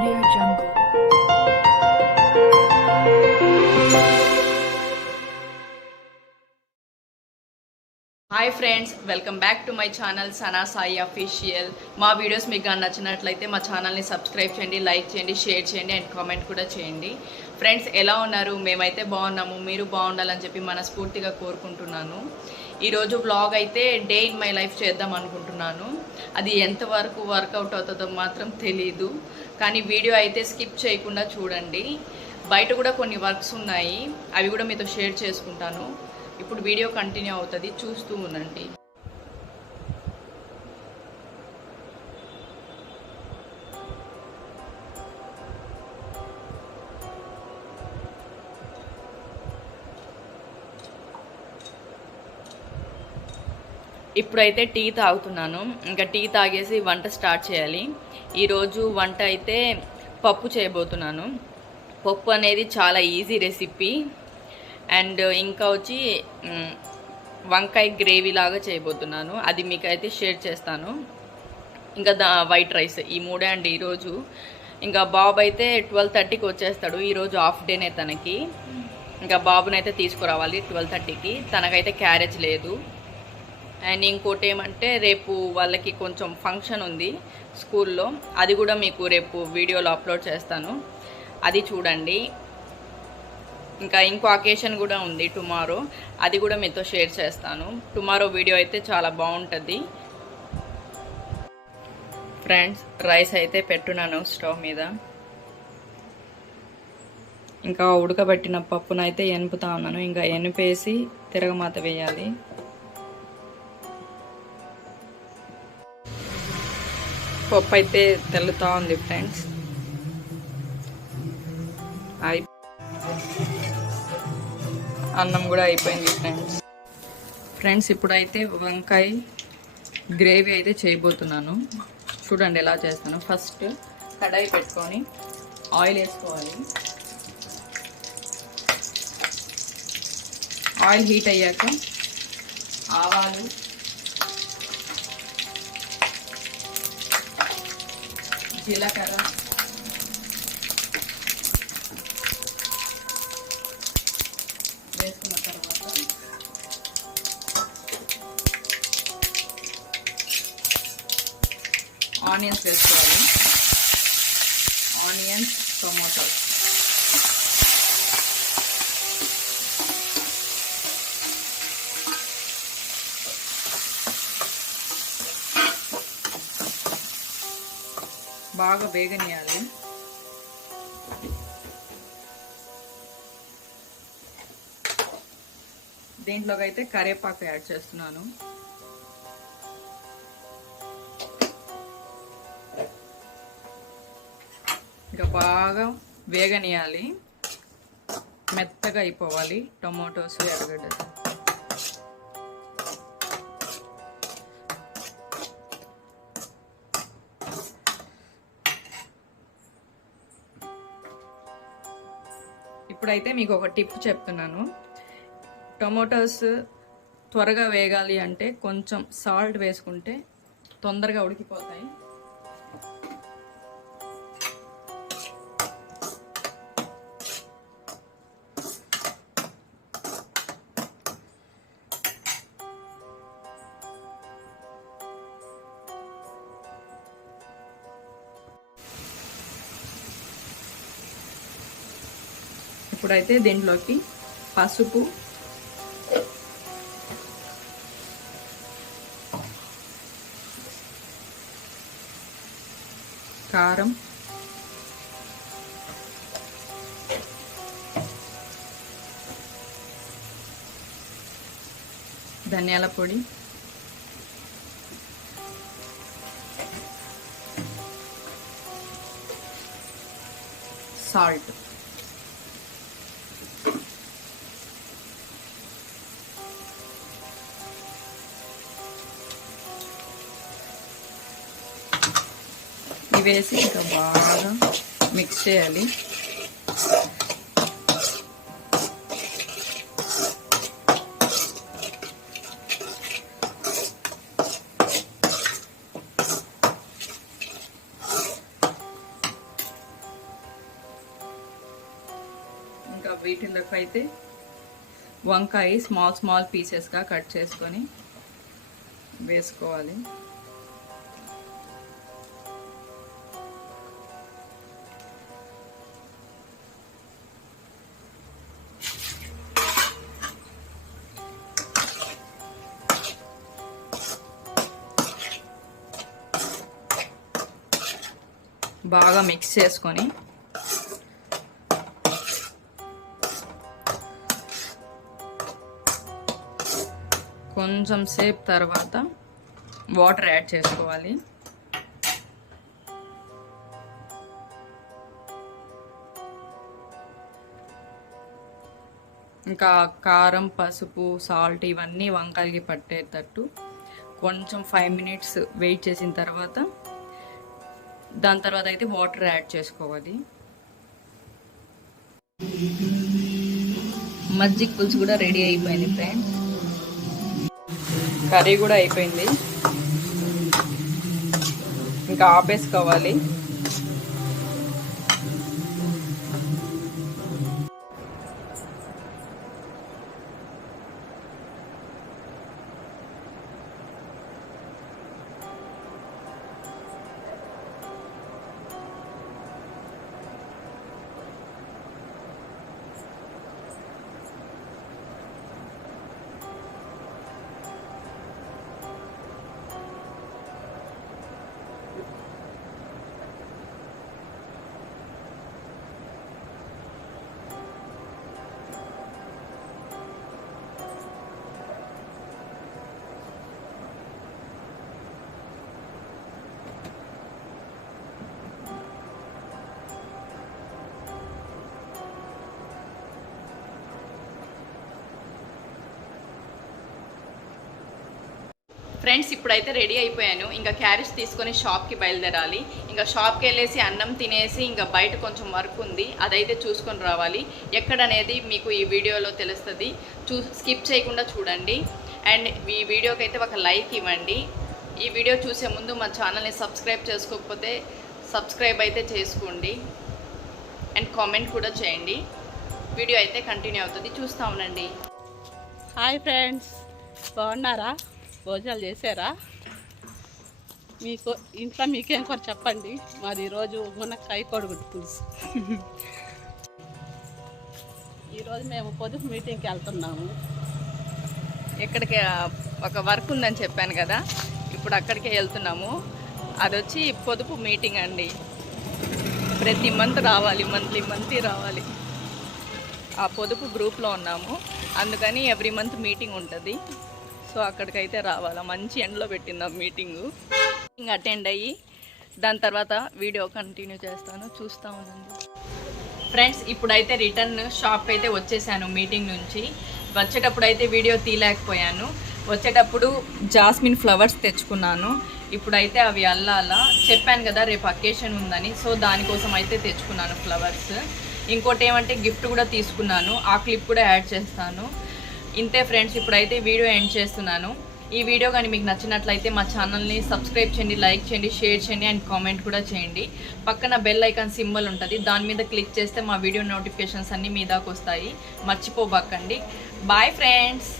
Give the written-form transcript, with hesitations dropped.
Audio Jungle. Hi friends, welcome back to my channel Sana Sai official. మా videos మీకు నచ్చినట్లయితే మా ఛానల్ని సబ్స్క్రైబ్ చేయండి, లైక్ చేయండి, షేర్ చేయండి అండ్ కామెంట్ కూడా చేయండి. ఫ్రెండ్స్, ఎలా ఉన్నారు? మేమైతే బాగున్నాము. మీరు బాగుండాలని చెప్పి మనస్ఫూర్తిగా కోరుకుంటున్నాను. ఈరోజు వ్లాగ్ అయితే డే ఇన్ మై లైఫ్ చేద్దాం అనుకుంటున్నాను. అది ఎంతవరకు వర్కౌట్ అవుతుందో మాత్రం తెలీదు, కానీ వీడియో అయితే స్కిప్ చేయకుండా చూడండి. బయట కూడా కొన్ని వర్క్స్ ఉన్నాయి, అవి కూడా మీతో షేర్ చేసుకుంటాను. ఇప్పుడు వీడియో కంటిన్యూ అవుతుంది, చూస్తూ ఉండండి. ఇప్పుడైతే టీ తాగుతున్నాను. ఇంకా టీ తాగేసి వంట స్టార్ట్ చేయాలి. ఈరోజు వంట అయితే పప్పు చేయబోతున్నాను. పప్పు అనేది చాలా ఈజీ రెసిపీ. అండ్ ఇంకా వచ్చి వంకాయ గ్రేవీ లాగా చేయబోతున్నాను, అది మీకు అయితే షేర్ చేస్తాను. ఇంకా వైట్ రైస్, ఈ మూడే అండి ఈరోజు. ఇంకా బాబు అయితే 12:30కి వచ్చేస్తాడు. ఈరోజు హాఫ్ డేనే తనకి. ఇంకా బాబునైతే తీసుకురావాలి 12:30కి. తనకైతే క్యారేజ్ లేదు. అండ్ ఇంకోటి ఏమంటే, రేపు వాళ్ళకి కొంచెం ఫంక్షన్ ఉంది స్కూల్లో, అది కూడా మీకు రేపు వీడియోలో అప్లోడ్ చేస్తాను, అది చూడండి. ఇంకా ఇంకో అకేషన్ కూడా ఉంది టుమారో, అది కూడా మీతో షేర్ చేస్తాను. టుమారో వీడియో అయితే చాలా బాగుంటుంది. ఫ్రెండ్స్, రైస్ అయితే పెట్టున్నాను స్టవ్ మీద. ఇంకా ఉడకబెట్టిన పప్పునైతే ఎనుపుతా ఉన్నాను. ఇంకా ఎనిపేసి తిరగమాత వేయాలి. పప్పు అయితే తెల్లుతూ ఉంది ఫ్రెండ్స్. అన్నం కూడా అయిపోయింది ఫ్రెండ్స్. ఇప్పుడైతే వంకాయ గ్రేవీ అయితే చేయబోతున్నాను. చూడండి ఎలా చేస్తాను. ఫస్ట్ కడాయి పెట్టుకొని ఆయిల్ వేసుకోవాలి. ఆయిల్ హీట్ అయ్యాక ఆవాలు, జీలకర్ర, వేసుకున్న తర్వాత ఆనియన్స్ వేసుకోవాలి. ఆనియన్స్, టొమాటో, బాగా వేగనియాలి. దీంట్లోకి అయితే కరివేపాకు యాడ్ చేస్తున్నాను. ఇంకా బాగా వేగనియాలి, మెత్తగా అయిపోవాలి టొమాటోస్, ఎర్రగడ్డ. ఇప్పుడైతే మీకు ఒక టిప్ చెప్తున్నాను. టొమాటోస్ త్వరగా వేగాలి అంటే కొంచెం సాల్ట్ వేసుకుంటే తొందరగా ఉడికిపోతాయి. ఇప్పుడైతే దీంట్లోకి పసుపు, కారం, ధనియాల పొడి, సాల్ట్, వేసి ఇంకా బాగా మిక్స్ చేయాలి. ఇంకా వీటిలోకి అయితే వంకాయ స్మాల్ పీసెస్గా కట్ చేసుకొని వేసుకోవాలి. బాగా మిక్స్ చేసుకొని కొంచెం సేపు తర్వాత వాటర్ యాడ్ చేసుకోవాలి. ఇంకా కారం, పసుపు, సాల్ట్ ఇవన్నీ వంకాయకి పట్టేటట్టు కొంచెం 5 minutes వెయిట్ చేసిన తర్వాత దాని తర్వాత అయితే వాటర్ యాడ్ చేసుకోవాలి. మజ్జిగ పులుసు కూడా రెడీ అయిపోయింది ఫ్రెండ్స్. కర్రీ కూడా అయిపోయింది, ఇంకా ఆపేసుకోవాలి. ఫ్రెండ్స్ ఇప్పుడైతే రెడీ అయిపోయాను. ఇంకా క్యారేజ్ తీసుకొని షాప్కి బయలుదేరాలి. ఇంకా షాప్కి వెళ్ళేసి అన్నం తినేసి ఇంకా బయట కొంచెం వర్క్ ఉంది, అదైతే చూసుకొని రావాలి. ఎక్కడనేది మీకు ఈ వీడియోలో తెలుస్తుంది, స్కిప్ చేయకుండా చూడండి. అండ్ ఈ వీడియోకి అయితే ఒక లైక్ ఇవ్వండి. ఈ వీడియో చూసే ముందు మా ఛానల్ని సబ్స్క్రైబ్ చేసుకోకపోతే సబ్స్క్రైబ్ అయితే చేసుకోండి అండ్ కామెంట్ కూడా చేయండి. వీడియో అయితే కంటిన్యూ అవుతుంది, చూస్తూ ఉండండి. హాయ్ ఫ్రెండ్స్, బాగున్నారా? భోజనాలు చేశారా? మీకు ఇంట్లో మీకేం కూడా చెప్పండి. మాది ఈరోజు మునక్కాయ కోడిగుడ్డు పులుసు. ఈరోజు మేము పొదుపు మీటింగ్కి వెళ్తున్నాము. ఎక్కడికి? ఒక వర్క్ ఉందని చెప్పాను కదా, ఇప్పుడు అక్కడికే వెళ్తున్నాము. అది వచ్చి పొదుపు మీటింగ్ అండి. ప్రతి మంత్ రావాలి, మంత్లీ రావాలి. ఆ పొదుపు గ్రూప్లో ఉన్నాము, అందుకని ఎవ్రీ మంత్ మీటింగ్ ఉంటుంది. సో అక్కడికైతే రావాలా. మంచి ఎండలో పెట్టింది ఆ మీటింగు. అటెండ్ అయ్యి దాని తర్వాత వీడియో కంటిన్యూ చేస్తాను, చూస్తూ ఉండండి. ఫ్రెండ్స్ ఇప్పుడైతే రిటర్న్ షాప్కి అయితే వచ్చేసాను మీటింగ్ నుంచి. వచ్చేటప్పుడు అయితే వీడియో తీయలేకపోయాను. వచ్చేటప్పుడు జాస్మిన్ ఫ్లవర్స్ తెచ్చుకున్నాను. ఇప్పుడైతే అవి అల్లాలా చెప్పాను కదా, రేపు అకేషన్ ఉందని. సో దానికోసం అయితే తెచ్చుకున్నాను ఫ్లవర్స్. ఇంకోటి ఏమంటే గిఫ్ట్ కూడా తీసుకున్నాను, ఆ క్లిప్ కూడా యాడ్ చేస్తాను. ఇంతే ఫ్రెండ్స్, ఇప్పుడైతే వీడియో ఎండ్ చేస్తున్నాను. ఈ వీడియో కానీ మీకు నచ్చినట్లయితే మా ఛానల్ని సబ్స్క్రైబ్ చేయండి, లైక్ చేయండి, షేర్ చేయండి అండ్ కామెంట్ కూడా చేయండి. పక్కన బెల్ ఐకాన్ సింబల్ ఉంటుంది, దాని మీద క్లిక్ చేస్తే మా వీడియో నోటిఫికేషన్స్ అన్నీ మీ దాకా వస్తాయి. మర్చిపోబాకండి. Bye friends.